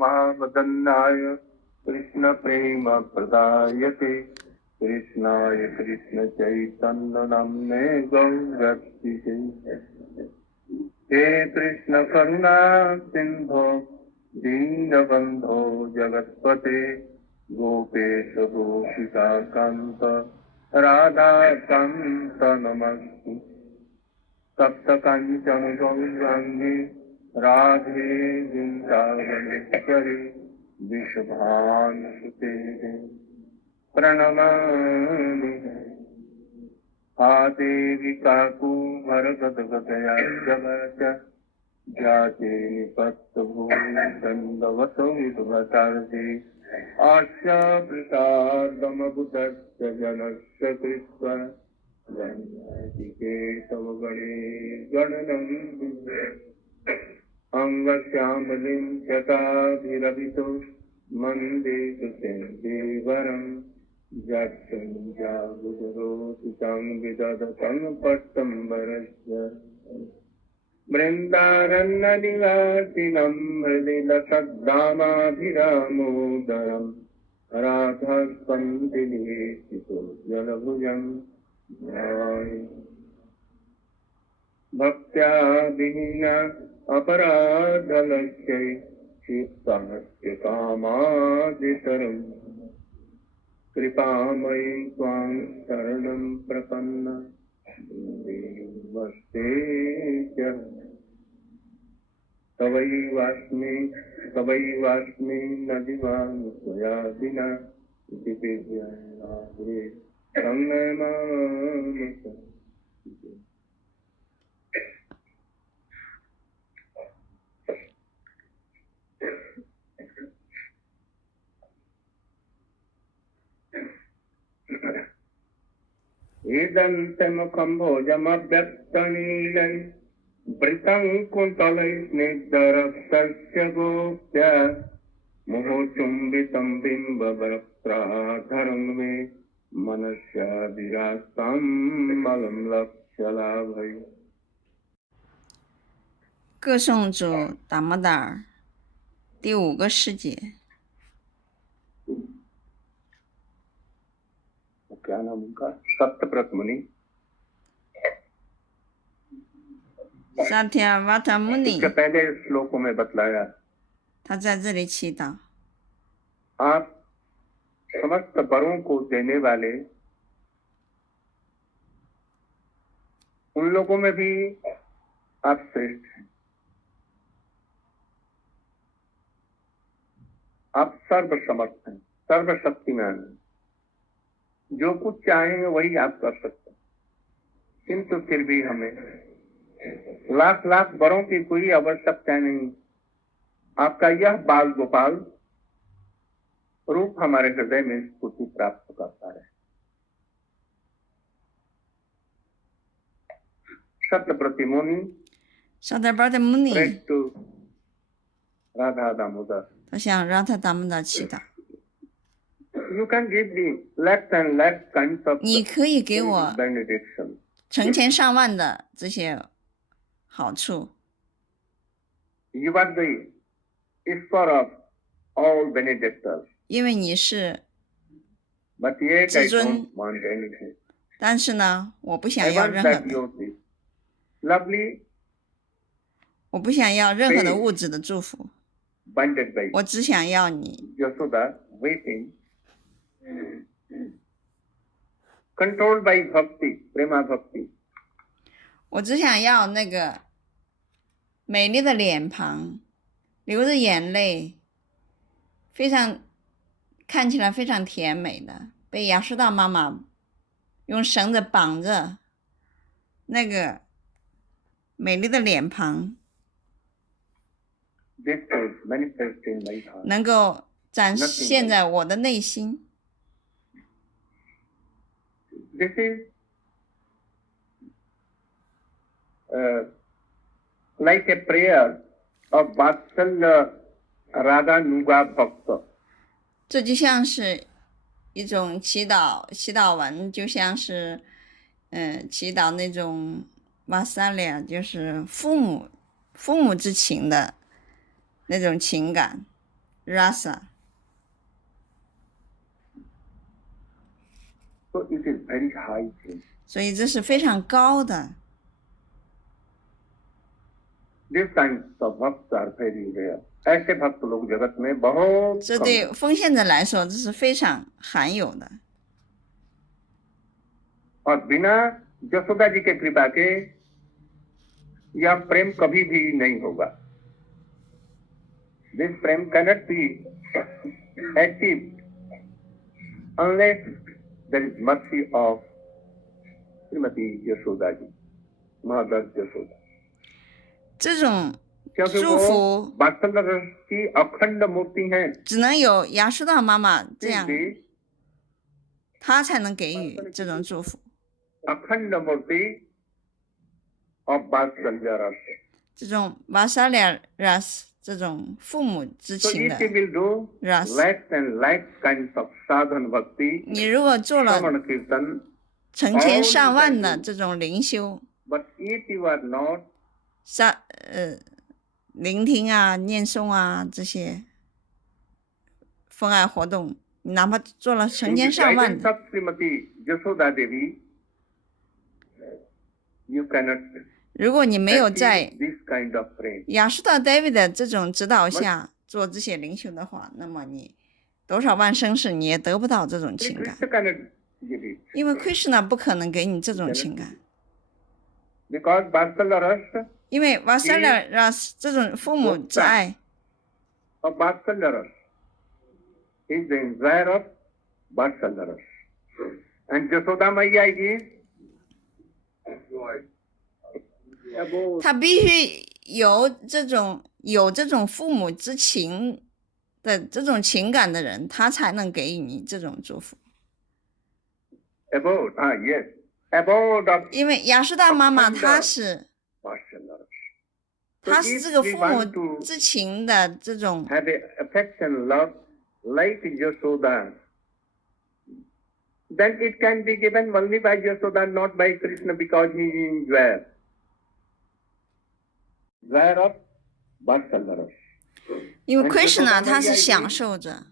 महावदन्नाय कृष्णप्रेमप्रदायते कृष्णाय कृष्णचैतन्यनाम्ने गौरक्षिते हे कृष्ण करुणा सिन्धो दीनबन्धो जगत्पते गोपेश गोपिकान्त राधाकान्त नमस्ते सप्तकाञ्चन गौराङ्गी राधे वृन्दावनेश्वरी वृषभानुसुते प्रणमामि देवी काकुभरगदगदया जगत् जाते निपत्तभूषन्दवतो विभवतार्थे आस्य प्रसादमबुधस्य जनस्य कृत्वा केशव गणेश गणनं अंगश्यामलिं शताभिरभितो वन्दे सुतेन्द्रवरं जातं विदधतं पट्टम्बरस्य बृन्दारण्यनिवासिनं हृदि लसद्दामाभिरामोदरं राधास्पन्दिनीतो जलभुजम् भक्त्या विहीना अपराधलक्ष्यै क्षिप्तमस्य कामादितरम् कृपामयि त्वां शरणं प्रपन्न नमस्ते च तवैवास्मि न दिवान् त्वया विना इति विद्यानाथे इदन्तमुखं भोजमव्यक्तनीलं वृतं कुन्तलैर्निदरस्तस्य गोप्य मुहुचुम्बितं बिम्बवक्त्राधरं मे मनस्या विरास्तां बलं लक्ष्यलाभै 歌颂主达摩达尔第5个世节。 क्या नाम उनका सत्यव्रत मुनि Satyavata Muni इसके पहले श्लोकों में बतलाया 他在这里祈祷 आप समस्त वरों को देने वाले उन लोगों में भी आप श्रेष्ठ हैं आप सर्वसमर्थ हैं सर्वशक्तिमान हैं जो कुछ चाहेंगे वही आप कर सकते हैं किंतु फिर भी हमें लाख लाख वरों की कोई आवश्यकता नहीं आपका यह बाल गोपाल रूप हमारे हृदय में स्फूर्ति प्राप्त करता है सत्यव्रती मुनि Satyavata Muni to Radha Damodar 他向 Radha Damodar 祈祷 you can give me lakhs and lakhs kinds of 你可以给我 benediction 成千上万的这些好处 you are the Ishwar of all benedictors 因为你是 but yet I 至尊 don't want anything 但是呢我不想 I 要 want 任何 that 的 you be lovely 我不想要任何的物质的祝福 binded by 我只想要你 Yashoda waiting controlled by bhakti prema bhakti 我只想要那个美丽的脸庞流着眼泪非常看起来非常甜美的被亚舒达妈妈用绳子绑着那个美丽的脸庞 this is manifest in my heart 能够展现在我的内心 this is like a prayer of Vatsalya Radha Nuga Bhakta 这就像是一种祈祷文就像是祈祷那种瓦萨利亚就是父母之情的那种情感 rasa。 So it is very high thing. 所以这是非常高的。 These kinds of bhakts are very rare. ऐसे भक्त लोग जगत में बहुत 这 कम 对 हैं। 奉献者来说，这是非常罕有的。 और बिना यशोदा जी के कृपा के यह प्रेम कभी भी नहीं होगा। This prem cannot be achieved unless there is mercy of Shrimati Yashoda ji, mother Yashoda. 这种 क्योंकि 祝 वो 福 वात्सल्य रस की अखंड मूर्ति हैं।只能有亚述大妈妈这样， इसलिए 她才能给予这种祝福。 अखंड मूर्ति of वात्सल्य रस। 这种 vasalya ras 这种父母之 So 情 if 的 you will do ras， less and less kinds of sadhan bhakti, 你如果做了 Shravan Kirtan, 成千上万的这种灵修， but if you are not 聆听啊、念诵啊这些奉爱活动，你哪怕做了 in 成 the 千上万 guidance 的， of Srimati Yashoda Devi, you cannot 如果你没有在 achieve this kind of prem. 亚述大 David 的这种指导下做这些灵修的话，那么你多少万生世你也得不到这种 Sri 情感， Krishna cannot give it 因为 Krishna 不可能给你这种情感， because Vatsalya Ras 因为 Vasalya ras 这种父母之爱， of Vatsalya Ras is the desire of Vatsalya Ras. And Yashoda Maiya is above 他必须有这种父母之情的这种情感的人，他才能给予你这种祝福。 yes, abode of 因为亚述大妈妈她是 Vatsalya Ras. 她 So 是 if 这个 we 父 want 母 to 之情的这种， have a affection, love like Yashoda, then it can be given only by Yashoda, not by Krishna, because he is desire. Desire of Vatsalya Ras. 因为 And Krishna Yashoda 他是 Maiya 享 is 受着，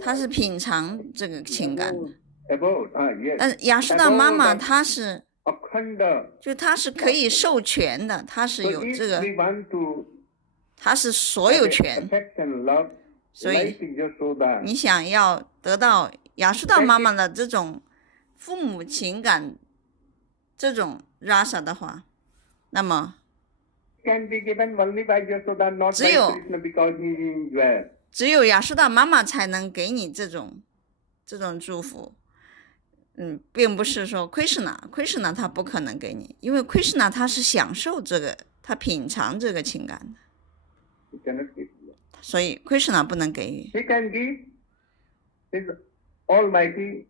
他是品尝这个情感的， abode, yes. 但亚述大妈妈 Abode of 她是， Akhanda. 就她是可以授权的，她是 So 有 if 这个， we want to 她是所 have 有 a 权。 affection, love 所以 like Yashoda, 你想要得到亚述大妈妈的这种父母情感，这种 rasa 的话，那么 can be given only by Yashoda, not by 只有 Krishna, because he is desire. 只有亚述大妈妈才能给你这种祝福。并不是说 Krishna 他不可能给你，因为 Krishna 他是享受这个，他品尝这个情感的， He cannot give you. 所以 Krishna 不能给予。 He can give. He is Almighty.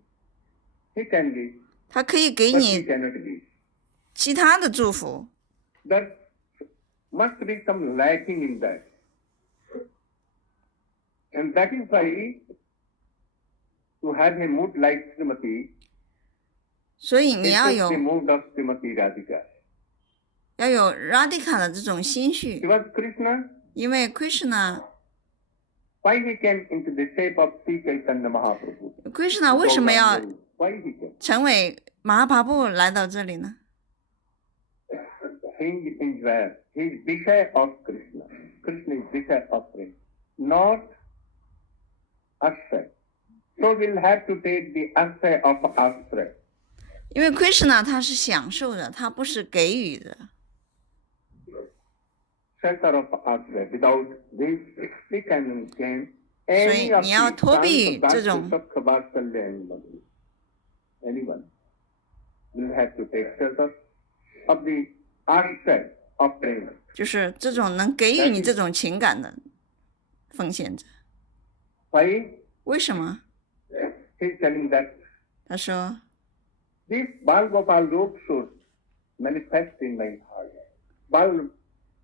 He can give, 他可以给 but he 你 cannot give. 其他的祝福， There must be some lacking in that. And that is why to have a mood like Srimati, 所以你 it 要 is 有 the mood of Srimati Radhika. 要有 Radhika 的这种心绪， Because Krishna, 因为 Krishna why he came into the shape of Sri Chaitanya Mahaprabhu? Krishna 为什么要 Why he came? 成为马哈帕布来到这里呢？ He is desire. He is Vishaya of Krishna. Krishna is Vishaya of Krishna, not Ashray. So we'll have to take the Ashray of Ashray. 因为 Krishna 他是享受的，他不是给予的， Shelter of Ashray. Without this, we can gain 所 any 以 of 你要 the 脱避于 chance 这 of 种 Bhaktya Vatsalya anybody. Anyone will have to take shelter of the Ashray of prema. 就是这种能给予你这种情感的奉献者。 Why? 为什么？ He is telling that 他说 this Bal Gopal रूप should manifest in my heart.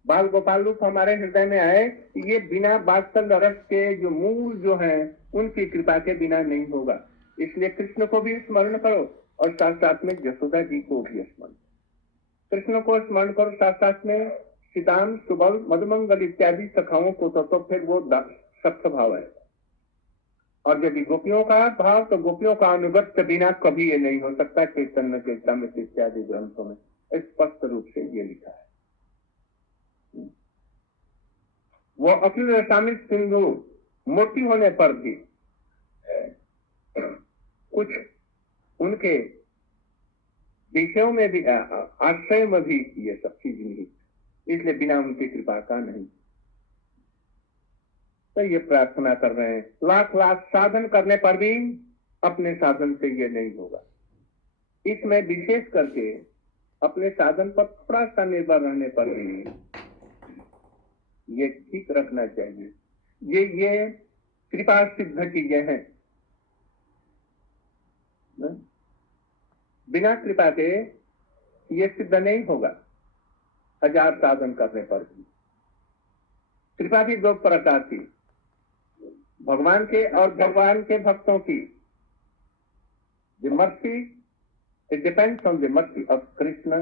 बाल गोपाल रूप हमारे हृदय में आए, ये बिना वात्सल्य रस के जो मूल जो हैं उनकी कृपा के बिना नहीं होगा। इसलिए कृष्ण को भी स्मरण करो और साथ साथ में यशोदा जी को भी स्मरण। कृष्ण को स्मरण करो, साथ साथ में सीताम, सुबल, मधुमंगल इत्यादि सखाओं को तो फिर वो सख्त भाव है। और यदि गोपियों का भाव, तो गोपियों का अनुगत के बिना कभी ये नहीं हो सकता। चैतन्य चरितामृत इत्यादि ग्रंथों में स्पष्ट रूप से ये लिखा है। वो अखिल रसामिक सिंधु मोटी होने पर भी कुछ उनके विषयों में भी, आश्रय में भी ये सब चीज नहीं, इसलिए बिना उनकी कृपा का नहीं। तो ये प्रार्थना कर रहे हैं, लाख लाख साधन करने पर भी अपने साधन से ये नहीं होगा। इसमें विशेष करके अपने साधन पर थोड़ा सा निर्भर रहने पर भी ये ठीक रखना चाहिए। ये कृपा सिद्ध चीजें हैं। बिना कृपा के ये सिद्ध नहीं होगा, हजार साधन करने पर भी। कृपा भी दो प्रकार की, भगवान के और भगवान के भक्तों की। The mercy, it depends on the mercy of Krishna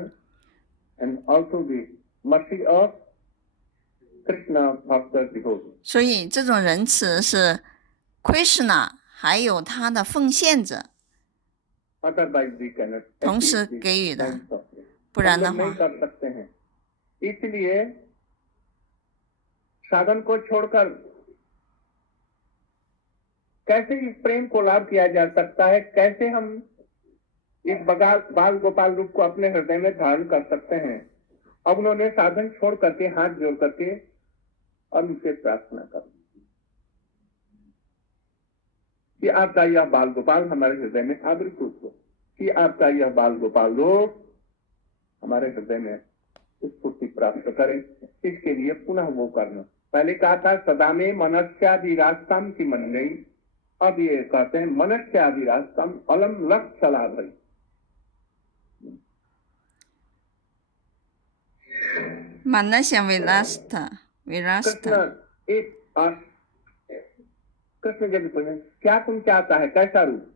and also the mercy of Krishna bhakta devotees. 所以这种仁慈是 Krishna 还有他的奉献者 Otherwise we cannot 同时 achieve the 给予的， sense of it. 不然 हम 的 लोग नहीं 话， कर सकते हैं। इसलिए साधन को छोड़कर कैसे इस प्रेम को लाभ किया जा सकता है, कैसे हम इस बाल गोपाल रूप को अपने हृदय में धारण कर सकते हैं। अब उन्होंने साधन छोड़ करके हाथ जोड़ करके और उनसे प्रार्थना कर कि आपका यह बाल गोपाल हमारे हृदय में आविर्भूत हो, कि आपका यह बाल गोपाल रूप हमारे हृदय में स्फूर्ति प्राप्त करें। इसके लिए पुनः वो करना। पहले कहा था सदा में मनस्याभिरास्तम की मन गई, अब ये कहते हैं मनस्याभिरास्तम अलम लक्ष्य सलाह भई। Manasya Virasta कृष्ण जब पूछे क्या तुम चाहता है, कैसा रूप,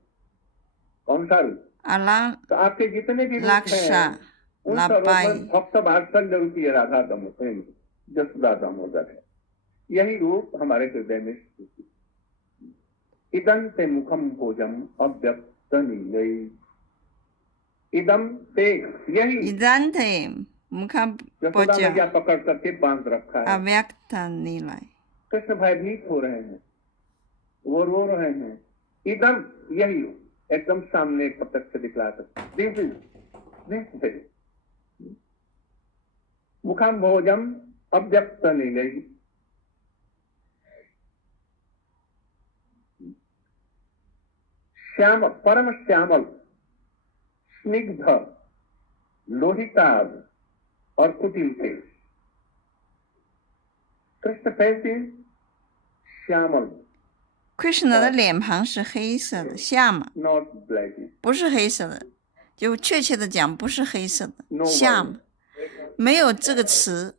कौन सा रूप, Alang तो आपके जितने भी रूप Laksha हैं उन सबों में Labai भक्त वात्सल्य रूपी राधा दामोदर जसोदा दामोदर है। यही रूप हमारे हृदय में इदम से मुखम भोजम अव्यक्त नीलई। इदम से यही Idante जसोदा Mukhaboja मैया पकड़ करके बांध रखा है। Avyakta Nilai। कृष्ण भयभीत हो रहे हैं, वो रो रहे हैं। इदम यही एकदम सामने प्रत्यक्ष दिखला सकते। दिस इज मुखम भोजम अव्यक्त नीलई। श्याम परम श्यामल स्निग्ध लोहिताभ और कुटिल के Krishna फैसी Shyamal Krishna 的脸庞是黑色的，下嘛 not black 不是黑色的，就确切的讲不是黑色的， no 下 word 嘛没有这个词，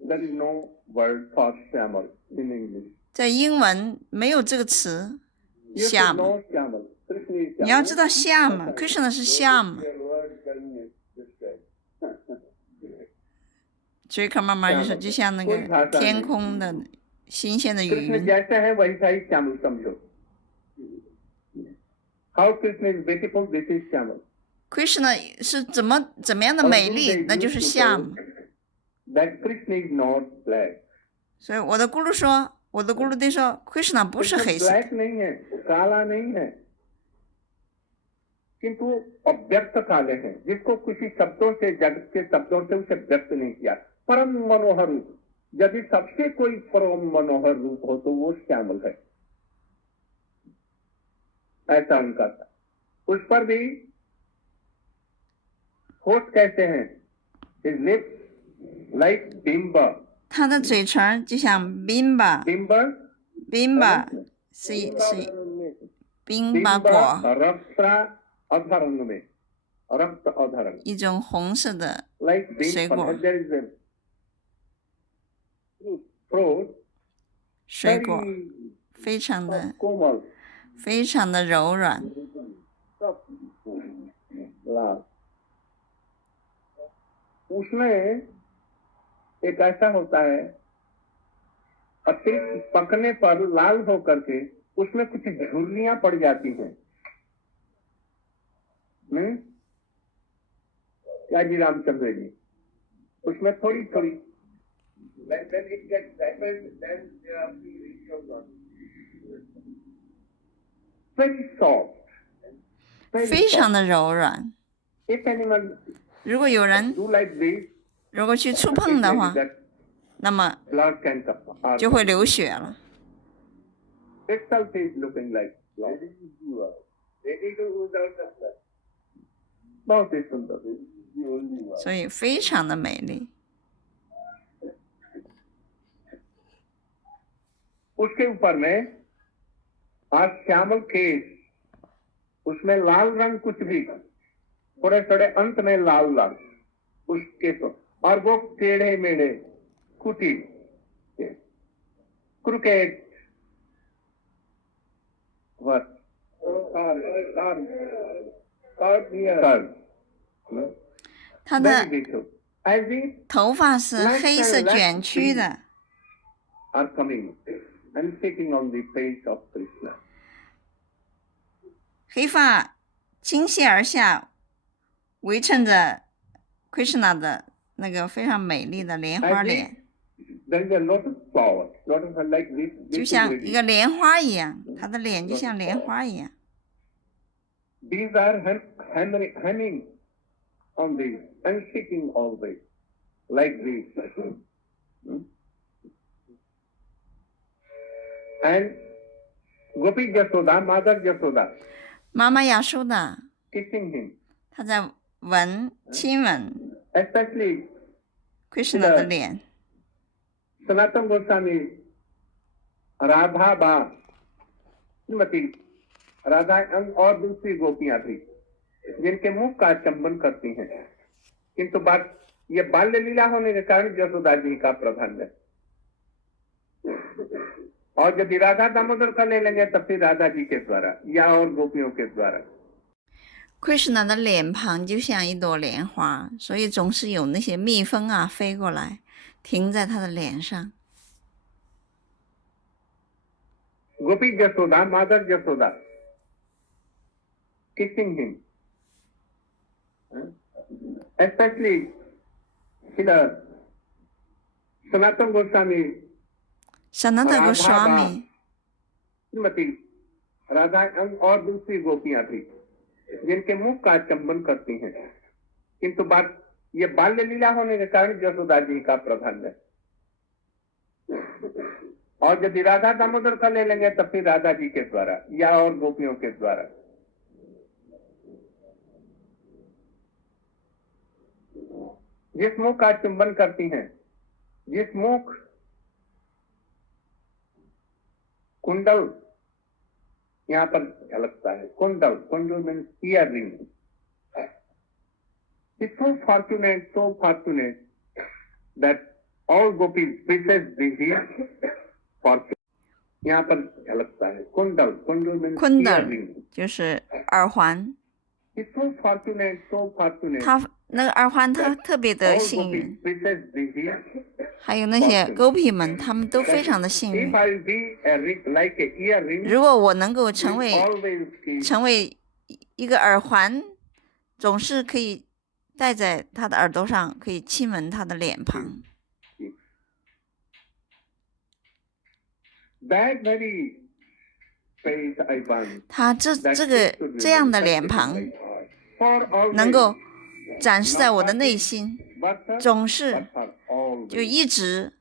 there is no word for Shyamal in English 在英文没有这个词 you 下 should 嘛。 know Shyamal Krishna is 你要 Shyamal 知道下嘛 ，Krishna 是下嘛。 追克妈妈就说，就像那个天空的新鲜的 Krishna 云， जैसे है वैसा ही श्यामल समझो। how Krishna is beautiful, this is Shyamal. Krishna 是怎么样的美丽，那就是下嘛。 that Krishna is not black 所以我的咕噜说，我的咕噜爹说，Krishna 不是 Krishna 黑色的， black नहीं है, काला नहीं है, किंतु अव्यक्त काले हैं, जिसको किसी शब्दों से, जगत के शब्दों से उसे व्यक्त नहीं किया। परम मनोहर रूप, यदि सबसे कोई परम मनोहर रूप हो तो वो श्यामल है, ऐसा उनका था। उस पर भी होठ कैसे हैं, his lips like बिंब, 他的嘴唇就像冰吧， बिंब 冰吧是冰吧果， रक्त अधरंग में, रक्त अधरंग 一种红色的 like 水 bean 果 there is a fruit 水果 very 非常的 कोमल 非常的柔软， लाल, उसमें एक ऐसा होता है अतिरिक्त पकने पर लाल होकर के उसमें कुछ झुर्रियां पड़ जाती हैं। क्या जी रामचंद्र जी, उसमें थोड़ी थोड़ी very soft, 非常的柔软。 If animal 如果有人 do like this, 如果去触碰的 it may 话 be，that 那么 blood can come. 就会流血了。 Itself is looking like blood. Ready to ooze out the blood. बहुत ही सुंदर।所以非常的美丽。 उसके ऊपर में आज श्यामल केस, उसमें लाल रंग कुछ भी, थोड़े थोड़े अंत में लाल लाल उसके तो, और वो टेढ़े मेढ़े कुटी cricket curve 它的 as if 头发是黑色卷曲的， are coming and sitting on the face of Krishna. 黑发倾泻而下，围衬着 Krishna 的那个非常美丽的莲花 As 脸， if there is a lotus flower, lotus are like this, 就 this 像 lady. 一个莲花一样，他的脸就像莲花一样。 These are hanging on this and sitting always like this. And Gopi Jasoda, Mother Jasoda, 妈妈亚舒的， kissing him, 她在亲吻 especially Krishna 的脸。 Sanatana Goswami, Radha Ba, Shrimati Radha और दूसरी गोपियां भी जिनके मुख का चंबन करती हैं, किंतु बात ये बाल्य लीला होने के कारण यशोदा जी का प्रधान है। और यदि राधा दामोदर का ले लेंगे तब फिर राधा जी के द्वारा या और गोपियों के द्वारा। Krishna 的脸庞就像一朵莲花，所以总是有那些蜜蜂啊飞过来，停在他的脸上。 Gopi Jasoda, Mother Jasoda, kissing him, especially Sanatana Goswami, 闪那个刷米， Shrimati Radha और दूसरी गोपियां भी जिनके मुख का चंबन करती हैं, किंतु बात ये बाल्य लीला होने के कारण यशोदा जी का प्रधान है। और यदि राधा दामोदर का ले लेंगे तब फिर राधा जी के द्वारा या और गोपियों के द्वारा। जिस मुख का चुंबन करती हैं, जिस मुख कुंडल यहाँ पर झलकता है, कुंडल, kundal means ear ring, so fortunate that all gopis possess this fortune. यहाँ पर झलकता है कुंडल, kundal means earring, 就是耳环。 so fortunate 他那个耳环，他特别的 all 幸 gopis 运， possess this 还有那些 Gopi 们，他们都非常的幸 if 运。 I be a ring, like a ear ring, 如果我能够成 we 为 always keep 成为一个耳环，总是可以戴在他的耳朵上，可以亲吻他的脸庞。 that very face I want. 他这样的脸庞 For always, 能够展示在我的内心， but 总是 for always. 就一直，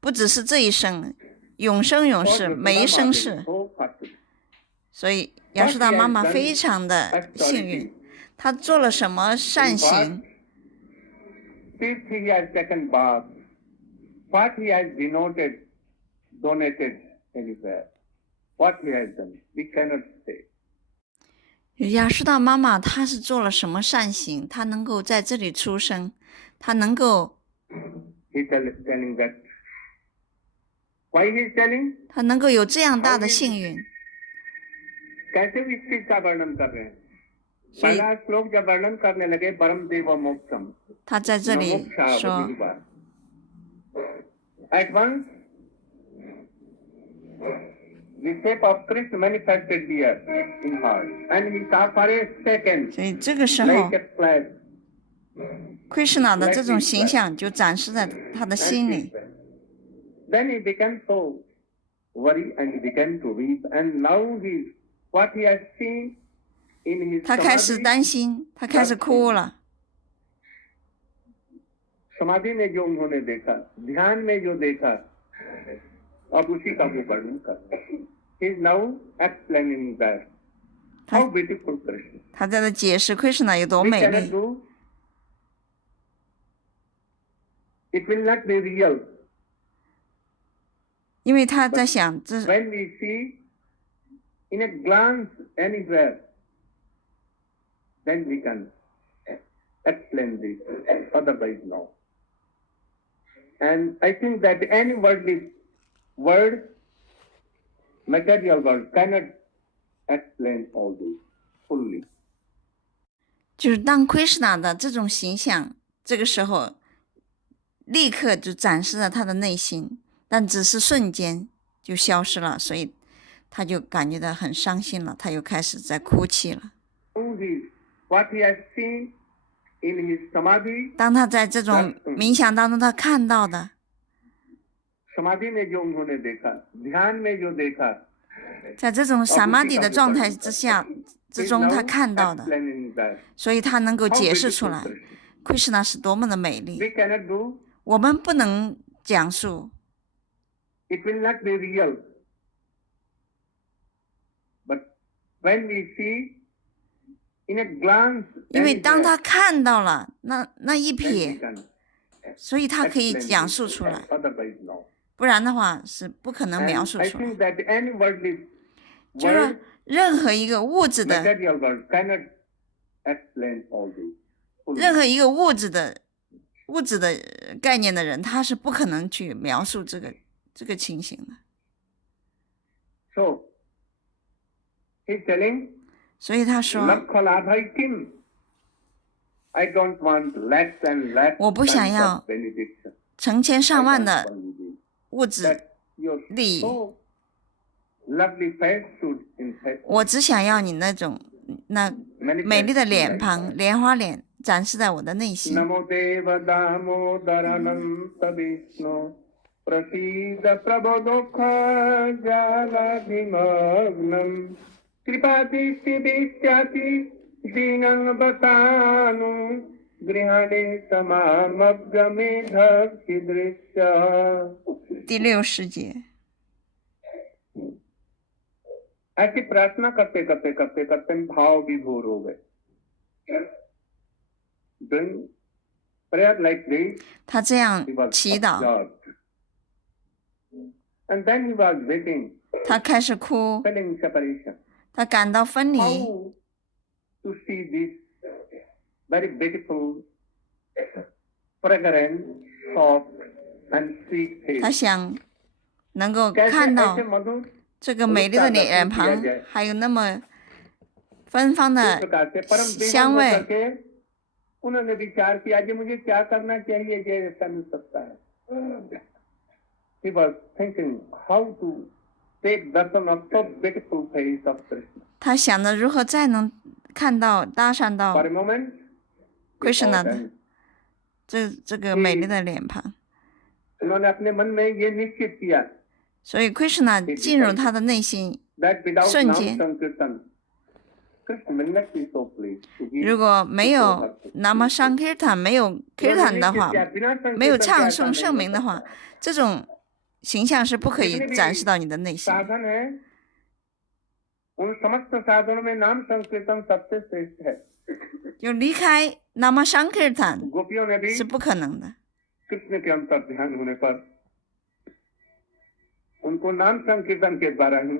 不只是这一生，永生永世，每一生世。所以亚舒达妈妈非常的幸运，她做了什么善行？ Since he has taken bath, what he has donated anywhere, what he has done, we cannot say. 亚舒达妈妈她是做了什么善行？她能够在这里出生，她能够， He telling that. Why he is telling? 她能够有这样大的幸运。 कैसे भी इस चीज का वर्णन कर रहे हैं? 所以 पहला श्लोक जब वर्णन करने लगे परम देव मोक्षम, 她在这里说， at once the shape of Krishna manifested there in her, and he saw for a second 所以这个时候 like a flash, Krishna 的 like 这种 this 形 flash, 象就展示在他的 and 心 this 里。 flash. Then he began so worry and he began to weep, and now what he has seen in his 他开始 samadhi, 担心，他开始哭了。 समाधि में जो उन्होंने देखा, ध्यान में जो देखा, अब उसी का वो वर्णन कर रहे हैं. He is now explaining that how beautiful Krishna. 他在这解释 Krishna 有多 We 美 cannot 丽， do. It will not be real 因为他在想，这 when we see in a glance anywhere. Then we can explain this. Otherwise, no. And I think that any worldly word, material word, cannot explain all this fully. 就是当 Krishna 的这种形象，这个时候立刻就展示了他的内心，但只是瞬间就消失了，所以他就感觉到很伤心了，他又开始在哭泣了。 What he has seen in his samadhi, 当他在这种冥想当中，他看到的， samadhi में जो उन्होंने देखा, ध्यान में जो देखा, 在这种 samadhi 的状态之下之 is 中， now 他看到的， explaining that. 所以他能够 How 解释 beautiful 出来 Krishna. Krishna 是多么的美丽。 We cannot do. 我们不能讲述， It will not be real. But when we see in a glance, 因为当 anywhere, 他看到了那一 then we 瞥， can 所以他可以 explain 讲 this. 述出来， Otherwise, no. 不然的话是不可能 And 描述 I 出来。 think that any worldly 就 word, 是任何一个物质的， material word cannot explain all this. fully. 任何一个物质的概念的人，他是不可能去描述这个情形的。 So, he's telling, 所以他说， Lakhaladhai Kim. I don't want lakhs and lakhs 我不想 tons 要 of benediction. 成千 I 上万 don't 的 want this. 物质 That your 利益， so lovely face should in fact 我只想要你那种那美丽的脸庞、莲花脸展示在我的内心。 Namo Deva Damodaranam Vishnu Prasida Prabodokha Jaladhimagnam Kripati Siddhyati Dinang Batanu Grihane Samamabgame Dhakshidrisha 第60节， ऐसी प्रार्थना करते करते करते करते भाव विभोर हो गए. Doing prayer like this, 他这样 he was 祈祷， absorbed. And then he was waiting, 他开始哭， feeling separation. 他感到分离， How to see this very beautiful, fragrant, soft, and sweet face. 他想能够 कैसे 看到 ऐसे मधुर 这个美丽的脸庞，还有那么芬芳 इस 的 प्रकार से परम विनम्र 香味。 करके उन्होंने विचार किया कि मुझे क्या करना चाहिए ये ऐसा मिल सकता है. He was thinking how to take darshan of so beautiful face of Krishna. 他想着如何再能看到搭上到 For a moment, he Krishna thought 的 and 这个美丽的脸庞， उन्होंने अपने मन में ये निश्चित किया 所以 Krishna 进入他的内心。 that without 瞬 Nam 间 Sankirtan, Krishna will not be so pleased to give 如果没有 Nama Sankirtan 没有 Kirtan 的话，没有唱诵圣名的话，这种形象是不可以展示到你的内心。 साधन है उन समस्त साधनों में नाम संकीर्तन सबसे श्रेष्ठ है. 就离开 Nama Sankirtan गोपियों ने भी 是不可能的。 कृष्ण के अंतर ध्यान होने पर उनको नाम संकीर्तन के द्वारा ही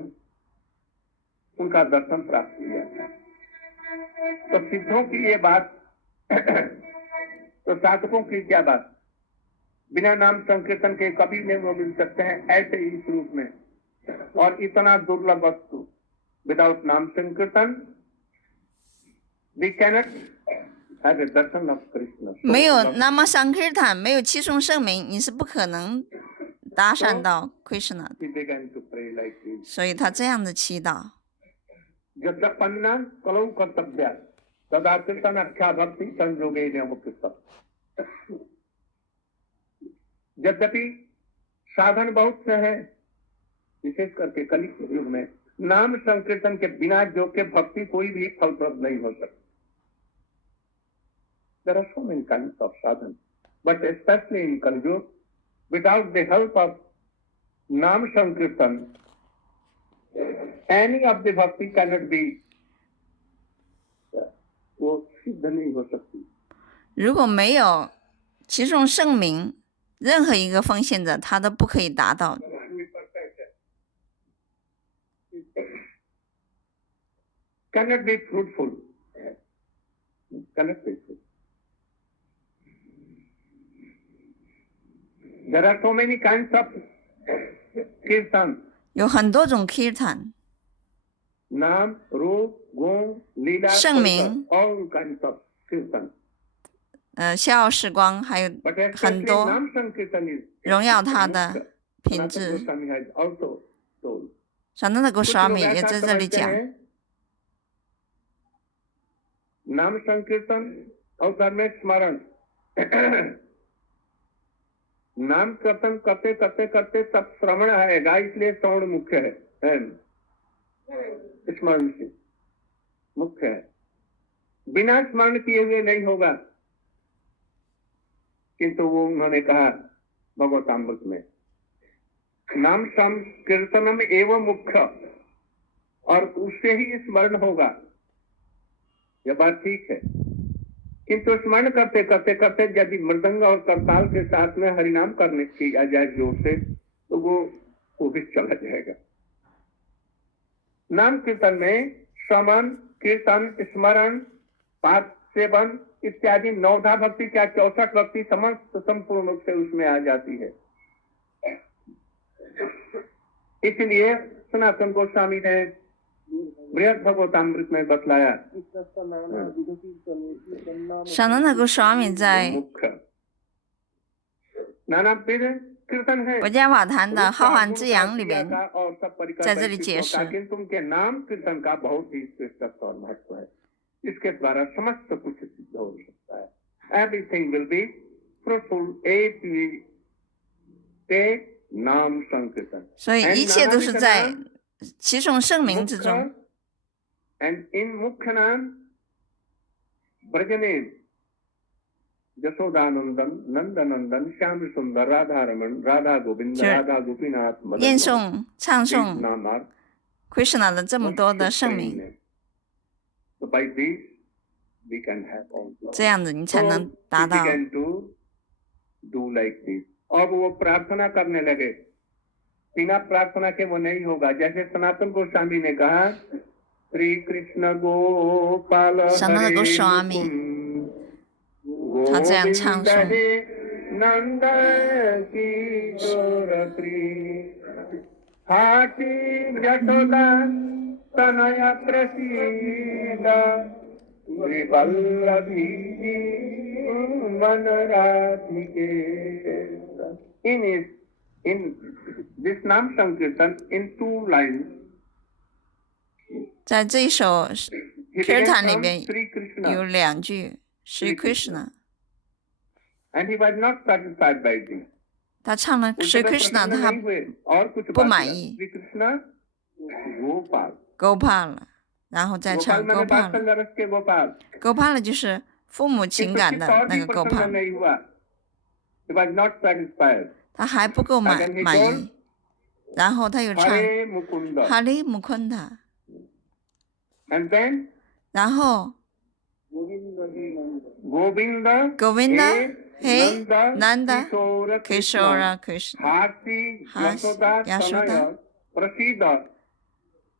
उनका दर्शन प्राप्त किया. तो सिद्धों की ये बात तो साधकों की क्या बात. बिना नाम संकीर्तन के कभी नहीं वो मिल सकते हैं ऐसे ही इस रूप में. और इतना दुर्लभ वस्तु विदाउट नाम संकीर्तन we cannot have a darshan of Krishna. 没有 Nama Sankirtan， 没有七诵圣名，你是不可能搭上到 Krishna 的。 He began to pray pray like this. 所以他这样的祈祷。 यद्यपन्ना कलौ कर्तव्य तदा कीर्तनाख्या भक्ति संयोगे मुक्त। यद्यपि साधन बहुत से है, विशेष करके कलियुग युग में नाम संकीर्तन के बिना जो के भक्ति कोई भी फलप्रद नहीं हो सकती। There are so many kinds of sadhana, but especially in Kalyug, without the help of Nam Sankirtan, any of the bhakti cannot be, वो सिद्ध नहीं हो सकती।如果没有其中圣名，任何一个奉献者他都不可以达到。 cannot be fruitful, cannot be fruitful. There are so many kinds of kirtan. 有很多种 kirtan， Naam, Roop, Gun, Leela, 圣名 all kinds of kirtan. 笑傲时光，还有 But 很 especially 多 Naam Sankirtan is 荣耀他的品 Sanatana 质。 Goswami has also told. 闪那个 कुछ 刷 लोग 米也 ऐसा 在这里 समझते 讲， हैं, नाम संकीर्तन और धर्मेश स्मरण नाम कीर्तन करते करते करते तब श्रवण आएगा, इसलिए श्रवण मुख्य है, स्मरण से मुख्य है। बिना स्मरण किए हुए नहीं होगा। किंतु वो उन्होंने कहा भगवतामृत में, नाम संकीर्तनम एवं मुख्य, और उससे ही स्मरण होगा। यह बात ठीक है, किंतु स्मरण करते करते करते यदि मृदंग और करताल के साथ में हरिनाम करने किया जाए जोर से, तो वो भी चला जाएगा। नाम कीर्तन में श्रवण, कीर्तन, स्मरण, पाठ सेवन इत्यादि 9 भक्ति क्या 64 भक्ति समस्त संपूर्ण रूप से उसमें आ जाती है। इसलिए सनातन गोस्वामी ने बृहद भगवतामृत में बतलाया 闪那个刷米在 मुख्य नाना विध कीर्तन है 博伽瓦坛的浩瀚之阳里 का 边， और सब परिकर 在这里 वैशिष्ट्यों 解 का, 释。 किंतु उनके नाम कीर्तन का बहुत ही श्रेष्ठ और महत्व है। इसके द्वारा समस्त कुछ सिद्ध हो सकता है। Everything will be fruitful if we take नाम संकीर्तन। 所以一切都是在其中圣名之中。 And in मुख्य नाम ब्रजने यशोदानंदन, नंदनंदन, श्याम सुंदर, राधा रमन, राधा गोविंद, राधा गोपीनाथ, 念诵、唱诵 नाम are Krishna 的这么多的圣名， So by this we can have all. 这样子你才能达 So 到 we。began to do like this. अब वो प्रार्थना करने लगे। बिना प्रार्थना के वो नहीं होगा। जैसे सनातन गोस्वामी ने कहा, श्री कृष्ण गोपाल सनातन गोस्वामी 他这样唱诵 नंद किशोरत्री हाटी यशोदा तनया प्रसीद वल्लभी मन राधिके। In this Nam Sankirtan, in 2 lines, 在这一首 he began kirtan 里 from 边 Sri 有 Krishna, 2句 Sri Krishna， and he was not satisfied by this. 他唱了 Sri उसके बाद Krishna， प्रसन्न 他 नहीं हुए और कुछ不 बात 满 किया। 意 श्री कृष्ण गोपाल, Gopal 了，然后再 गोपाल 唱 मैंने Gopal。 वात्सल्य रस के गोपाल, Gopal 就是父母情 किंतु 感 किसी 的 और 那 भी 个 प्रसन्न Gopal， नहीं हुआ। He was not satisfied. 他还不够满 Again he 满 told, 意，然后他又唱 Hare Mukunda, 哈利姆昆塔， and then 然后 Govinda, Govinda, He, He, Nanda, Kishora, Kishora Krishna， Hasi, Hasi, Yashoda, Yashoda, Tanaya, Prasida,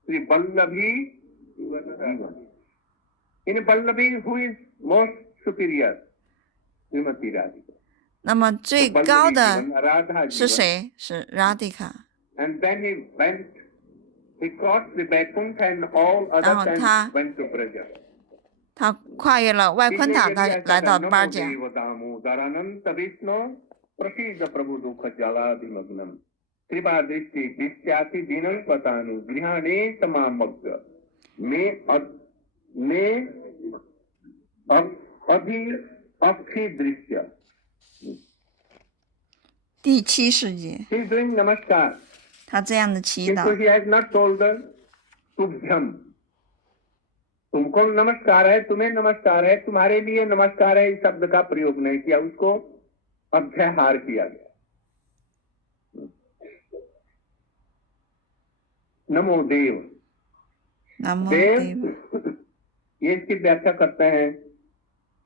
Sri Vallabhi, Jivan. In Vallabhi, who is most superior? Srimati Radhika. 那么最 So 高 Vallabhi 的 Jivan, Radha 是 Jivan. 谁？是 Radhika。 And then he crossed the Vaikuntha and all other 然后 and 他 went to Braja. 他跨越了外昆塔，他来到巴尔迦。 दामोदरानंत Vishnu प्रसीद प्रभु दुख जलाधिमग्नम कृपा दृष्टि दृश्याति दीनं पतानु गृहाणे समामग्र में अभी अक्षी दृश्य 第七世界， He is doing namaskar 他这样的祈 किंतु 祷， he has not told the तुभ्यम तुमको नमस्कार है तुम्हें नमस्कार है तुम्हारे लिए नमस्कार है इस शब्द का प्रयोग नहीं किया उसको अभ्याहार किया गया नमो देव 南无 देव ದೇವ ये इसकी व्याख्या करते हैं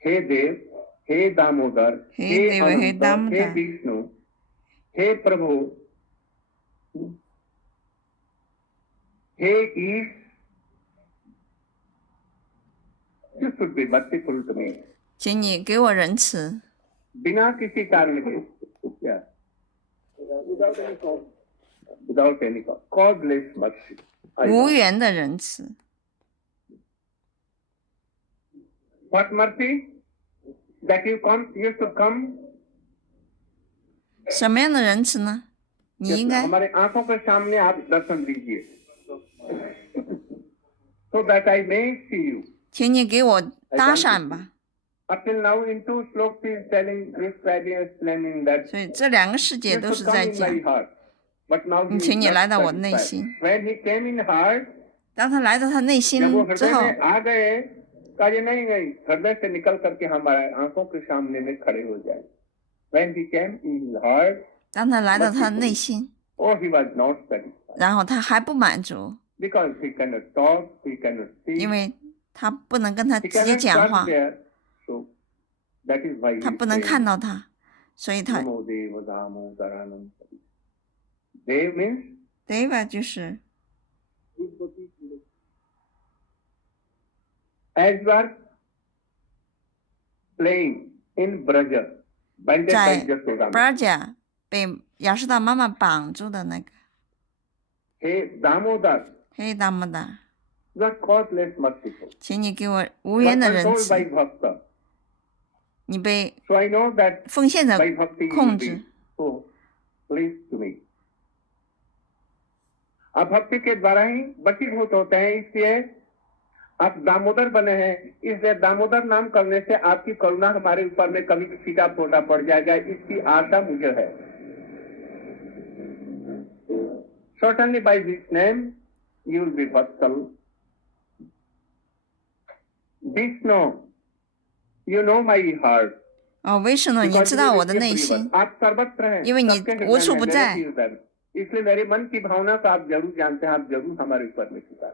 हे देव हे दामोदर हे हे देव, हे अनंत, दामोदर। हे विष्णु हे प्रभु हे ईश You should be merciful to me 请你给我仁慈， बिना किसी कारण के क्या without any causeless mercy 无缘的仁慈。 What mercy that you should come 什么样的仁慈呢？你应该 हमारे आंखों के सामने आप दर्शन दीजिए so that I may see you 请你给我搭讪吧。 up till now in two slokas he is telling describing explaining that 所以这两个世界 you 都 should 是 come 在 in 讲 my，heart but now he is 请你 not 来到我的内 satisfied. 心。 when he came in heart 当他来到他内心 जब वो 之 हृदय 后， में आ गए कहा ये नहीं हृदय से निकल करके हमारे आंखों के सामने में खड़े हो जाए when he came in his heart 当他来到他的内心， oh he was not satisfied 然后他还不满足， because he cannot talk he cannot see 因为他不能跟他 he 直接 cannot 讲 come 话， there so that is why 他 he 不能 says, 看到他，所以他 Namo Deva Damodaranam Dev means Deva 就是 as you are playing in Braja binded by 在 Jasoda Braja 被亚瑟大妈妈绑住的那个 Hey Damodar 黑大妈的， you are causeless merciful 请你给我无 you 缘 are 的仁 controlled 慈， by Bhakta 你被 so I know that 奉献者 by Bhakti you will 控 be 制， so pleased to me आप भक्ति के द्वारा ही वशीभूत होते हैं इसलिए आप दामोदर बने हैं इसलिए दामोदर नाम करने से आपकी करुणा हमारे ऊपर में कभी छीटा फोटा पड़ जाएगा इसकी आशा मुझे है certainly by this name you will be vatsal Vishnu you know my heart 哦，为什么你 because 知 you 道 are 我的内 everywhere. 心？ आप सर्वत्र हैं 因为你 सबके हृदय 无处 में, 不 मेरे 在 भी हृदय में। इसलिए मेरे मन की भावना को आप जरूर जानते हैं आप जरूर हमारे ऊपर में छिपा है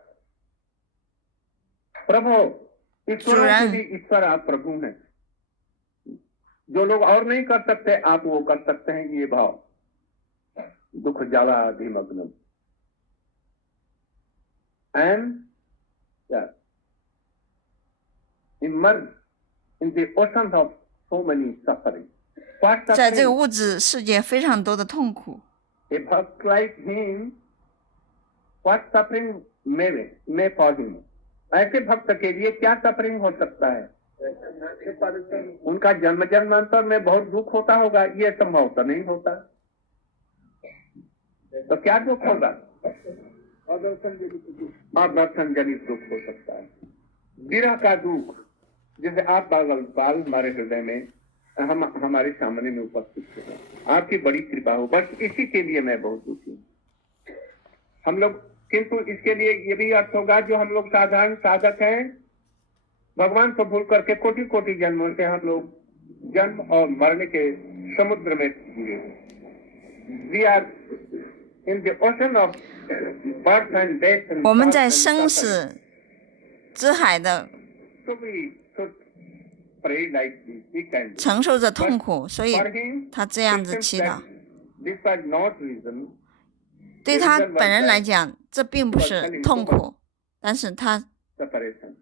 प्रभु ईश्वरों के भी ईश्वर आप प्रभु हैं जो लोग और नहीं कर सकते आप वो कर सकते हैं ये भाव दुख ज्यादा अधिमग्न and yeah, immersed in the ocean of so many suffering. What 在这个 suffering? 物质世界非常多的痛苦， A bhakt like him, what suffering may for him? ऐसे भक्त के लिए क्या सफरिंग हो सकता है उनका जन्म जन्मांतर में बहुत दुख होता होगा ये संभव तो नहीं होता तो क्या दुख होगा अदर्शन जनित दुख हो सकता है विरह का दुख जैसे आप बाल हमारे हृदय में हम हमारे सामने में उपस्थित है आपकी बड़ी कृपा हो बस इसी के लिए मैं बहुत दुखी हूँ हम लोग किंतु इसके लिए ये भी अर्थ होगा जो हम लोग साधारण साधक हैं भगवान को भूल करके कोटि कोटि जन्मों से हम लोग जन्म और मरने के समुद्र में जुड़े we are in the ocean of birth and death 我们在生死之海的 so we should pray like this we can do. 承受着痛苦，所以 For him, 他这样子 it seems 祈祷。 that this was not reason 对他本人来讲，这并不是痛苦，但是他 separation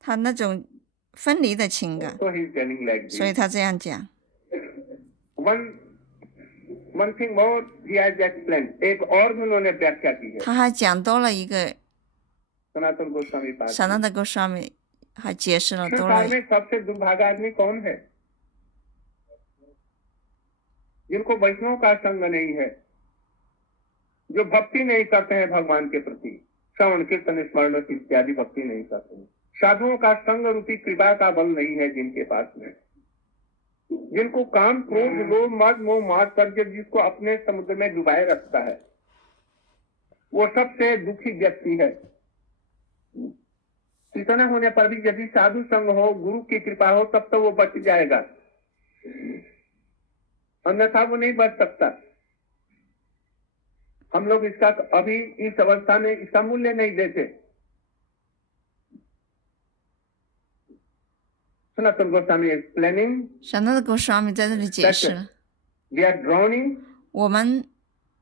他那种分离的情感， so he is telling like 所以 this 他这样讲。 one thing more he has explained एक और भी उन्होंने व्याख्या की है 他还讲多了一个 सनातन गोस्वामी पाद 萨那的哥स्वामी还解释了多 संसार 了 में सबसे दुर्भागा आदमी कौन है जिनको वैष्णव का संग नहीं है जो भक्ति नहीं करते हैं भगवान के प्रति, श्रवण कीर्तन स्मरण इत्यादि भक्ति नहीं करते हैं, साधुओं का संग रूपी कृपा का बल नहीं है जिनके पास में, जिनको काम क्रोध लोभ मद मोह मात करके जिसको अपने समुद्र में डुबाए रखता है, वो सबसे दुखी व्यक्ति है। इतना होने पर भी यदि साधु संग हो, गुरु की कृपा हो, तब तो वो बच जाएगा, अन्यथा वो नहीं बच सकता। हम लोग इसका अभी इस अवस्था में इसका मूल्य नहीं देते। Sanatan Goswami explaining, 闪那的狗swami 在这里解释了， we are drowning 我们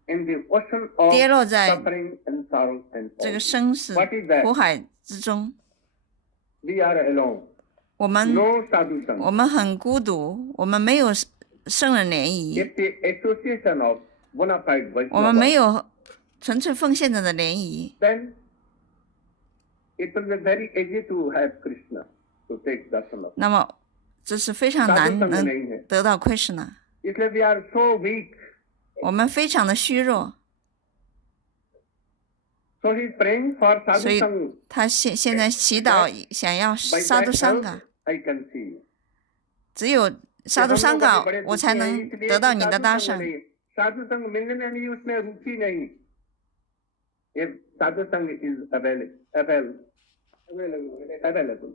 in the ocean of 跌落在 suffering and sorrow and 这个 sorrow. 生死 What is that? 苦海之中， We are alone. 我们 No sadhu 我 sangha. 们很孤独，我们没有圣人联谊， If the association of bona fide 我们没 Vaishnava, 有纯粹奉献者的联谊， then it will be very easy to have Krishna, to take darshan of. 那么这是非常 साधु 难 संग 能 नहीं है, 得到 Krishna。 इसलिए we are so weak. 我们非常的虚弱， So he is praying for 所 sadhu 以 sangha. 他现在祈祷想要 By 沙都 that 桑 help, 嘎， I can see. 只有沙都桑嘎，我才能得到你的搭讪。 साधु संग मिलने में भी उसमें रुचि नहीं। If साधु संग is available,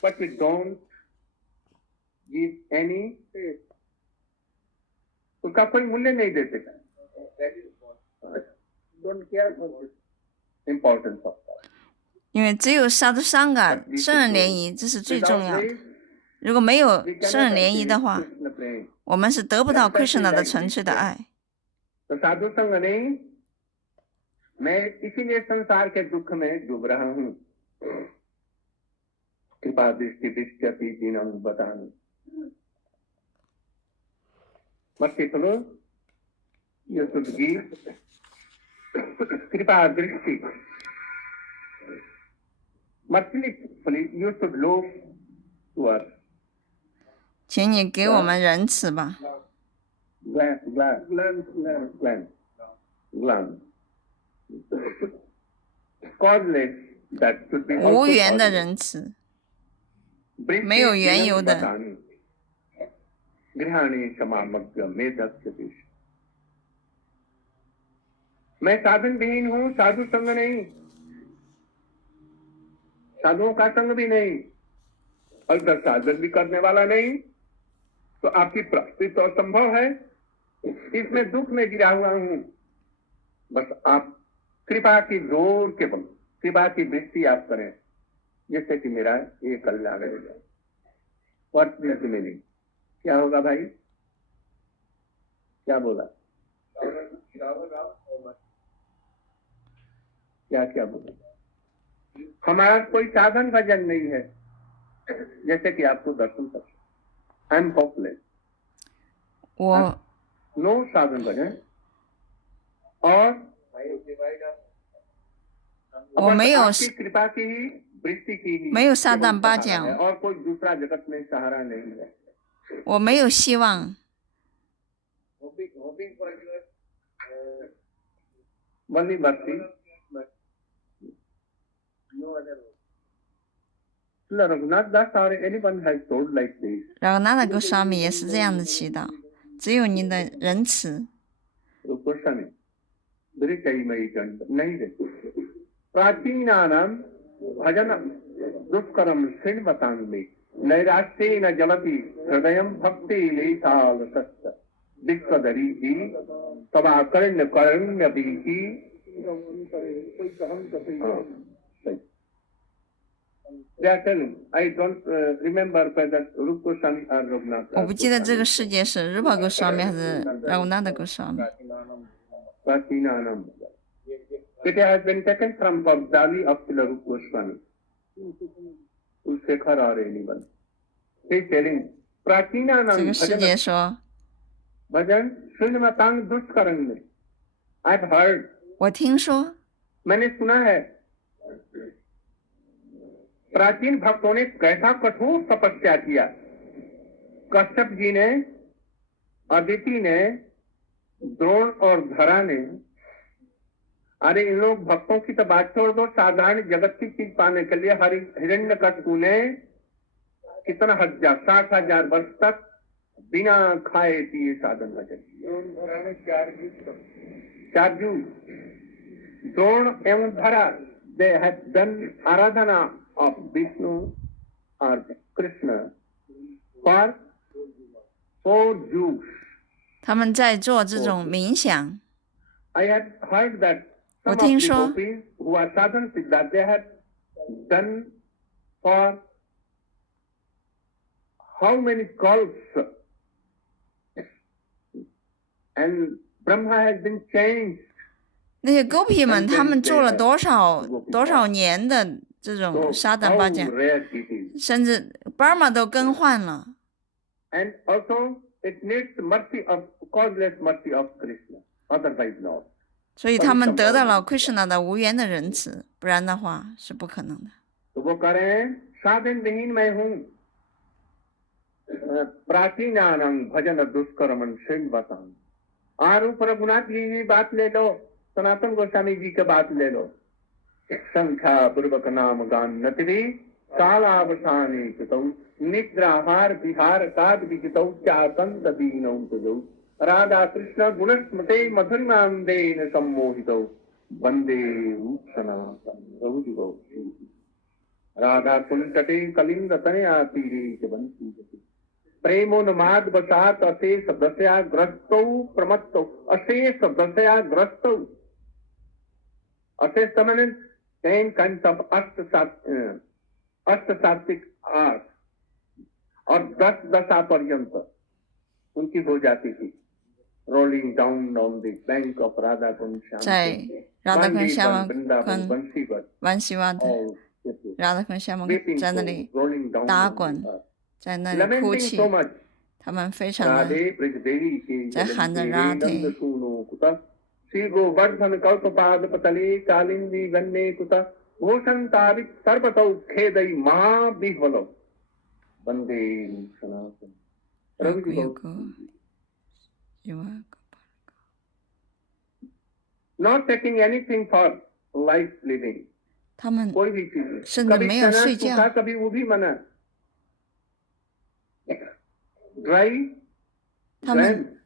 but we don't give any, उसका कोई मूल्य नहीं देते। Don't care for this importance of that. 因为只有沙都桑嘎圣人联谊，这是最重要的。如果没有圣人联谊的话，我们是得不到 Krishna 的纯粹的爱。 तो साधु संग नहीं, मैं इसीलिए संसार के दुख में डूब रहा हूँ। कृपा दृष्टि दृष्टि दीनम बतानु, merciful, you should give कृपा दृष्टि, mercifully you should look to us. 请你给我们仁慈吧， Glance. Causeless, that should be 无 also 缘的 causeless. 仁慈， Briefly, 没有缘由的。 बतानी, गृहाणी समामग्र में दक्ष। मैं साधन विहीन हूँ, साधु संग नहीं, साधुओं का संग भी नहीं, और अगर साधन भी करने वाला नहीं, तो आपकी प्राप्ति तो असंभव है। इसमें दुख में गिरा हुआ हूँ, बस आप कृपा की जोर के बल, कृपा की दृष्टि आप करें, जिससे कि मेरा ये कल्याण हो जाए। What is the meaning? क्या होगा भाई? क्या बोला? क्या बोला? हमारा कोई साधन भजन नहीं है, जैसे कि आपको दर्शन कर। आई एम होपलेस, 我 नो साधन भजन, और 我没有 आपकी कृपा की ही, वृष्टि की ही 没有撒旦巴 सहारा 讲 है, और कोई दूसरा जगत में सहारा नहीं है। 我没有希望， Only mercy. Raghunath Das or anyone has told like this. 然后那那个沙弥也是这样的祈祷，只有您的仁慈。 Goswami, Dhritaimai Chanda, नहीं दे। प्राचीनानाम भजन दुष्करम श्रृण्वतान्मे, नैराश्येन जलति हृदयं भक्ति लेशाल सत्य, विश्वदरी ही तवा कर्ण कर्ण्य बीकी। They are telling, I don't remember whether Rupa Goswami or Raghunath. 我不记得这个世界是 Rupa Goswami 还是 Raghunath Goswami。 Prachinanam. It has been taken from Pabdali of Srila Rupa Goswami, to Shekhar or anyone. He is telling, 这 Prachinanam 个世界说， bhajan Srinmatang Dushkarang. I've heard, 我听说 मैंने सुना है, प्राचीन भक्तों ने कैसा कठोर तपस्या किया। कश्यप जी ने, अदिति ने, द्रोण और धरा ने अरे इन लोग भक्तों की तो बात छोड़ दो, साधारण जगत की चीज पाने के लिए हिरण्यकशिपु ने कितना 60,000 वर्ष तक बिना खाए पिए साधन भजन। चार जू द्रोण एवं धरा, they have done Aradhana of Vishnu or Krishna for 4 Jews. 他们在做这种冥想。 I had heard that 我 some of 听 the 说 gopis who are sadhana siddha, they have done for how many kalps, and Brahma has been changed. 那些 gopi 们，他们做了多少年的这种沙达巴将， rare it is. 甚至 Brahma 都更换了。 And also it needs mercy of causeless mercy of Krishna, otherwise not. 所以他们得到了 Krishna 的无缘的仁慈，不然的话是不可能的。 तो वो करें साधन विहीन मैं हूँ, प्राचीनानं भजन दुष्कर्मन सिंह बताऊं। आरूप रघुनाथ जी की बात ले लो, सनातन गोस्वामी जी की बात ले लो। संख्या पूर्वक नाम गान नति कालावसानी कृतौ, निद्राहार विहार काद विजितौ, चातंत दीनौ तुजौ, राधा कृष्ण गुणस्मृते मधुरिमांदेन सम्मोहितौ, वंदे सनातन प्रभुजुगौ। राधा कुंतटे कलिंग तनया तीरे च बंसी प्रेमोन्माद वशात अशेष दशया ग्रस्तौ प्रमत्तौ, अशेष दशया ग्रस्तौ। अशेष मैंने 10 kinds of अष्ट सात्विक आर्ट, और 10 दशा पर्यंत उनकी हो जाती थी। Rolling down on the bank of Radha Kund Shyam, 在拉达昆夏玛 Vrindavan 昆 बंसीवर 湾西湾的 all 拉达昆夏玛 weeping 在那 souls 里 rolling down 打 on 滚 the earth, 在那里哭 lamenting 泣， so much. 他们非常的 Radhe Brajdevi के在喊着 Radhe सुनो कुत, श्री गोवर्धन कल्पपाद पतले कालिंदी गन्ने कुत, भूषण तारिक सर्वतौ खेदई महाविह्वलो, वंदे सनातन Ravi Not taking anything for life living. 他们 कोई भी चीज, 甚至 कभी 没有 चना 睡觉 सूखा, कभी वो भी मना, dry 他们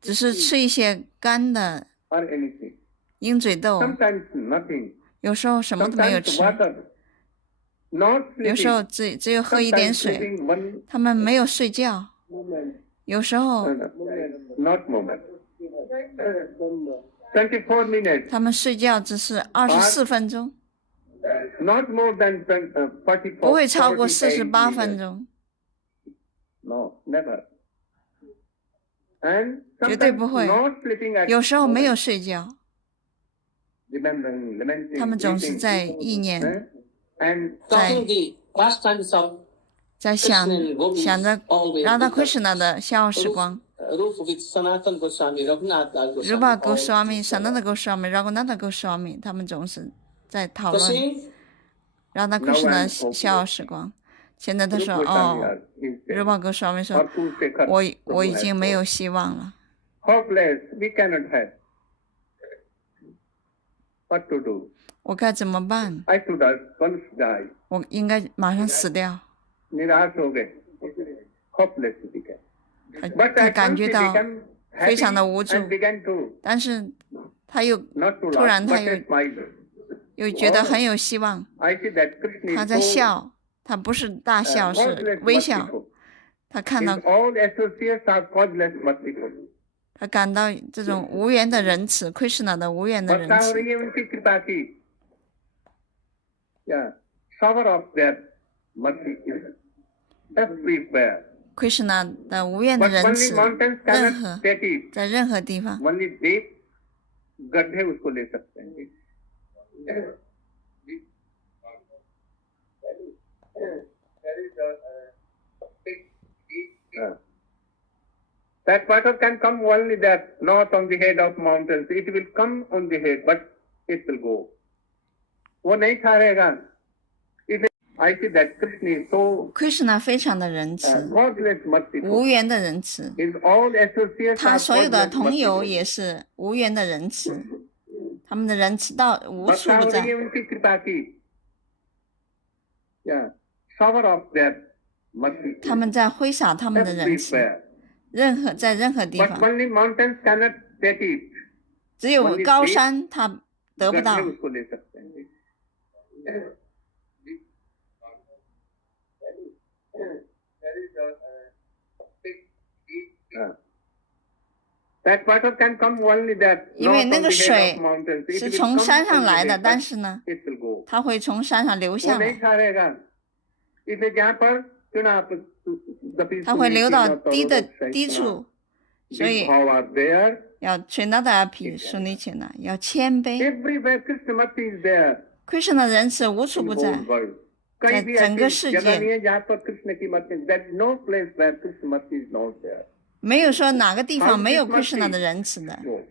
只是吃一些干的 or anything. 鹰嘴豆， Sometimes nothing. 有时候什么都没有 Sometimes 吃， water. Not 有时候 sleeping. 只有喝一点 Sometimes 水， sleeping one 他们没有睡觉， moment. 有时候 Not moment. 24 minutes. 他们睡觉只是24分钟， Not more than 44. 不会超过 48 48分 minutes. 钟， No, never. And 绝对 sometimes 不会。 not sleeping at 有时候没有 moment. 睡觉， Remembering, lamenting, 他们总是 weeping, 在意念， and 在 Talking the pastimes of 在想 Krishna and gopis 想着 always 拉达 with Krishna 的逍遥时光。 Rupa with Sanatana Goswami, Raghunath Das Goswami. Rupa all Goswami、 together. Sananda Goswami、Raghunatha Goswami，他们总是在讨论 Kasi, 拉达 Krishna 的逍遥时光。现在他说：“哦 ，Rupa Goswami 说，我已经没有希望了， hopeless, we cannot have. What to do? 我该怎么办？ I should have once die. 我应该马上死掉。 निराश हो गए, hopeless became. 他 But 他 at 感 once 觉 he 到 became 非常 happy 的无助， and began to 但是他又 not to 突然 laugh, 他 but 又 to smile. 又觉得很有希望， I see that Krishna 他 is 在 so 笑，他不是大笑，是 causeless 微笑。 merciful. 他看到 His all associates are causeless merciful. 他感到这种无缘的仁慈，Krishna 的无缘的仁 वर्षा हो 慈 रही है उनकी कृपा की. Yeah, shower of their mercy is everywhere. ，Krishna 的无缘的 But 仁 only 慈， mountains 任 cannot 何 take it. 在任何地方， Only deep गड्ढे उसको ले सकते हैं. That water can come only that, not on the head of mountains. It will come on the head, but it will go. वो नहीं ठहरेगा. I see that Krishna is so Krishna 非常的仁慈， godless 无 merciful. 缘的仁慈。 His all associates 他 are 所有的 godless 同友 merciful. 也是无缘的仁慈，他们的仁慈到无处 बरसा 不 हो 在 रही है उनकी कृपा की, yeah, shower of their mercy 他们在挥洒他们的仁慈， everywhere. 在任何地 But 方， only mountains cannot take it. 只有高山他得不到 गड्ढे。उसको ले सकते हैं. That water can come only that 因为 not 那 from 个 the 水 head of mountains. It 是 will 从 come 山上 from the 来的， head, 但 but 是呢， it will go. 它会从山上流 वो 下 नहीं 来， ठहरेगा. इसलिए जहाँ पर चुनाव 它会流到低的低处，所以 भाव are there. 要全达达皮苏尼切纳，要谦卑。 Everywhere Krishnamurti is there. Krishna 的仁慈无处 in 不 the 在 whole，world. कहीं भी整个 ऐसी 世 जगह 界 नहीं है जहाँ पर कृष्ण की मर्जी. There is no place where Krishnamurti is not there. 没有说哪个地方没有 Krishna 的仁慈的。 वो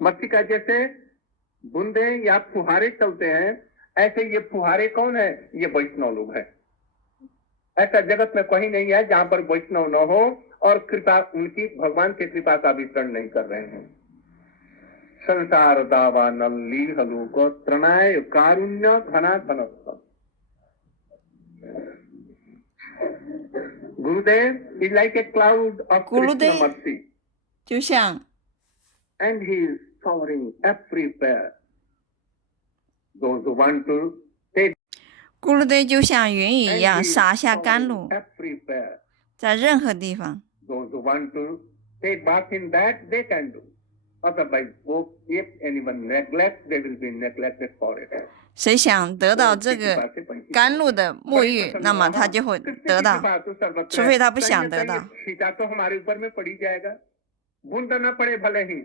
मत्ती का जैसे बूंदे या फुहारे चलते हैं, ऐसे ये फुहारे कौन है? ये वैष्णव लोग हैं. ऐसा जगत में कहीं नहीं है जहाँ पर वैष्णव न हो और कृपा उनकी भगवान की कृपा का वितरण नहीं कर रहे हैं. संसार दावा नल्ली हलूक त्रणय कारुण्य धना धनस्थ. Gurudev is like a cloud of Gurudev Krishnamurti, 就像 and he is showering everywhere. Those who want to take 咕噜堆就像云雨一 and 样 he is 洒下甘 showering 露， everywhere. 在任何地方。 Those who want to take bath in that, they can do. Otherwise, if anyone neglects, they will be neglected forever. 谁想得到这个甘露的沐浴，那么他就会得到，除非他不想得到。 छींटा तो हमारे ऊपर में पड़ी जाएगा. बूंद न पड़े भले ही.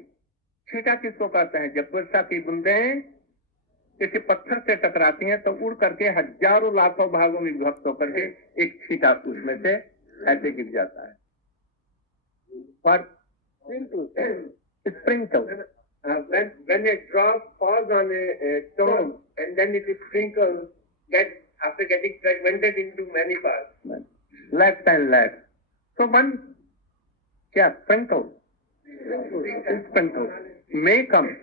छींटा किसको कहते हैं? जब वर्षा की बूंदें किसी पत्थर से टकराती हैं तो उड़ करके हजारों लाखों भागों में विभक्त होकर के एक छींटा उसमें से ऐसे गिर जाता है. पर sprinkle. When a drop falls on a stone and then it is sprinkled, after getting fragmented into many parts, left and left. So one, sprinkle may come.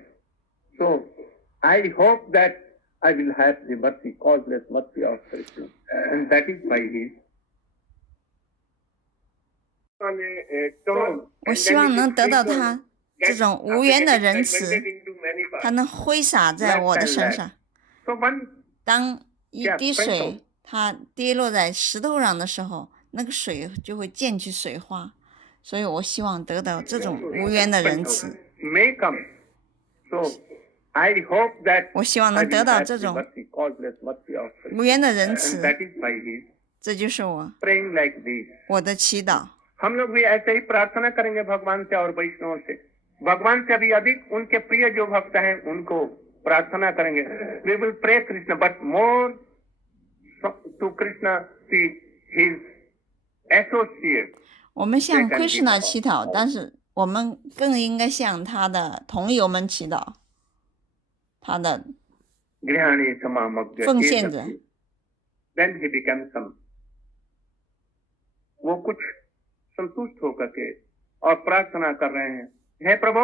So I hope that I will have the mercy, causeless mercy of Krishna, and that is why he. 我希望能得到他这种无缘的仁慈，它能挥洒在我的身上。当一滴水它跌落在石头上的时候，那个水就会溅起水花。所以我希望得到这种无缘的仁慈。我希望能得到这种无缘的仁慈，这就是我的祈祷。 हम लोग भी ऐसे ही प्रार्थना करेंगे भगवान से और वैष्णव से. भगवान से भी अधिक उनके प्रिय जो भक्त हैं उनको प्रार्थना करेंगे. We will pray Krishna, but more to Krishna, see his associates. 我们向 Krishna 祈祷，但是我们更应该向他的同友们祈祷，他的奉献者。 Then he becomes some. वो कुछ संतुष्ट होकर के और प्रार्थना कर रहे हैं. हे प्रभु,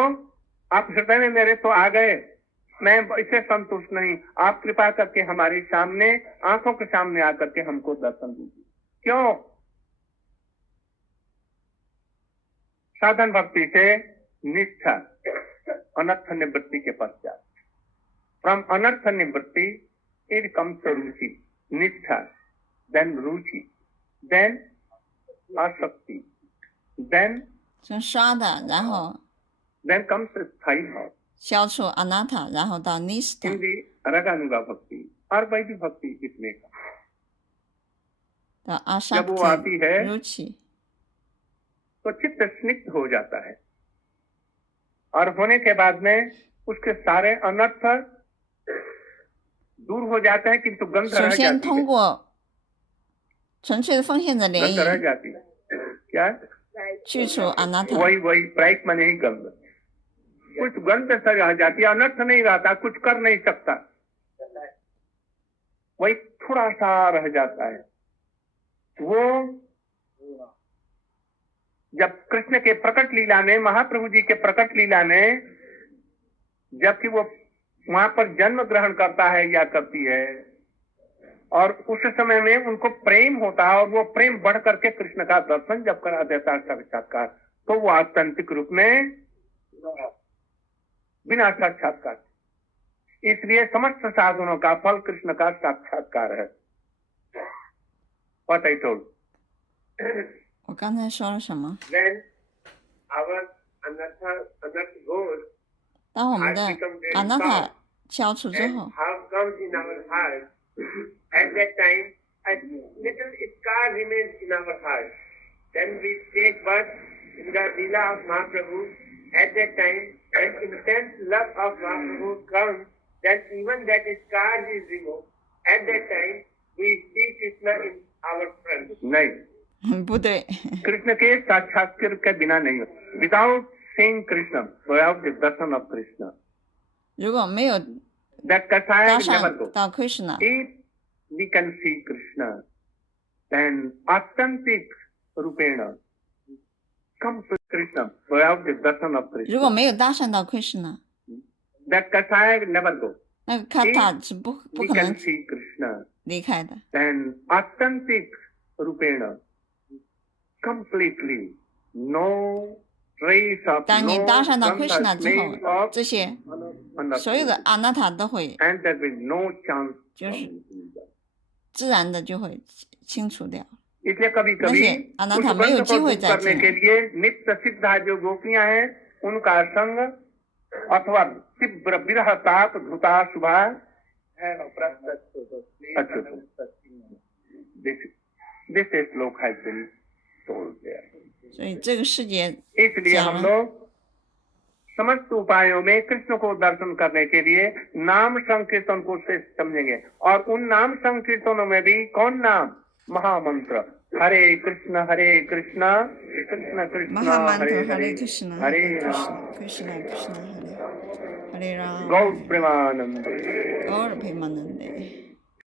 आप हृदय में मेरे तो आ गए, मैं इससे संतुष्ट नहीं. आप कृपा करके हमारे सामने, आंखों के सामने आकर के हमको दर्शन दीजिए. क्यों? साधन भक्ति से निष्ठा, अनर्थ निवृत्ति के पश्चात. फ्रॉम अनर्थ निवृत्ति it comes रुचि, निष्ठा, then रुचि, then आसक्ति. Then 从刷的，然后 then comes स्थायी भाव. 消除 anatta， 然后到 nistha。 हिंदी रगानुगा भक्ति और वैदिक भक्ति इसमें का. 到 जब वो आती है asakti तो चित्त स्निग्ध हो जाता है और होने के बाद में उसके सारे अनर्थ दूर हो जाते हैं, किंतु गंध रह 首先 जाती 通 है. 过纯粹的奉献者联 गंध रह 谊 जाती है. क्या? 去除 anatta， वही प्राइक में नहीं गंध. कुछ गंध से रह जाती है, अनर्थ नहीं रहता, कुछ कर नहीं सकता. वही थोड़ा सा रह जाता है। वो जब कृष्ण के प्रकट लीला में, महाप्रभु जी के प्रकट लीला में, जबकि वो वहां पर जन्म ग्रहण करता है या करती है, और उस समय में उनको प्रेम होता है और वो प्रेम बढ़ करके कृष्ण का दर्शन जब करा देता है साक्षात्कार, तो वो आत्यंतिक रूप में बिना साक्षात्कार, इसलिए समस्त साधनों का फल कृष्ण का साक्षात्कार है। What I told. 我刚才说了什么？ When our anartha goes, 当我们的 has become very 阿那塔 strong, 消除之 and 后， how comes in our heart, at that time, a little scar remains in our heart. Then we take birth in the Leela of Mahaprabhu. At that time, an intense love of Mahaprabhu comes, then even that scar is removed. At that time, we see Krishna in our front. नहीं, 不对， कृष्ण के साक्षात्कार के बिना नहीं हो। Without seeing Krishna, without the darshan of Krishna, 如果没有 that 搭 Kasaya never 上 go. 到 Krishna， If we can see Krishna, then authentic rupena comes to Krishna without the darshan of 如果 Krishna. 没有搭上到 Krishna， That Kasaya never go. 那个卡塔是不 We 可 can 能 see Krishna, 离开的。 then authentic rupena, completely, no trace of 当你 no 搭上到 from the Krishna 之 smell 后， of 这些 anartha. 所有的阿那塔都会 And there will be no chance. 就是自然的就会清除掉。 इसलिए कभी कभी वैसे अनाथा उस में बंध को उची हुई दूर करने जाती के है। लिए नित्य सिद्धा जो गोपियां हैं उनका संग अथवा तीव्र विरह ताप धुता शुभा दिस श्लोक has been told there. 所以这个世界 इसलिए 讲 हम 了， लोग समस्त उपायों में कृष्ण को दर्शन करने के लिए नाम संकीर्तन को श्रेष्ठ समझेंगे, और उन नाम संकीर्तनों में भी कौन नाम? महामंत्र हरे कृष्ण कृष्ण कृष्ण महामंत्र हरे हरे हरे कृष्ण हरे कृष्ण कृष्ण कृष्ण हरे हरे राम गौ प्रेमानंद और प्रेमानंदे।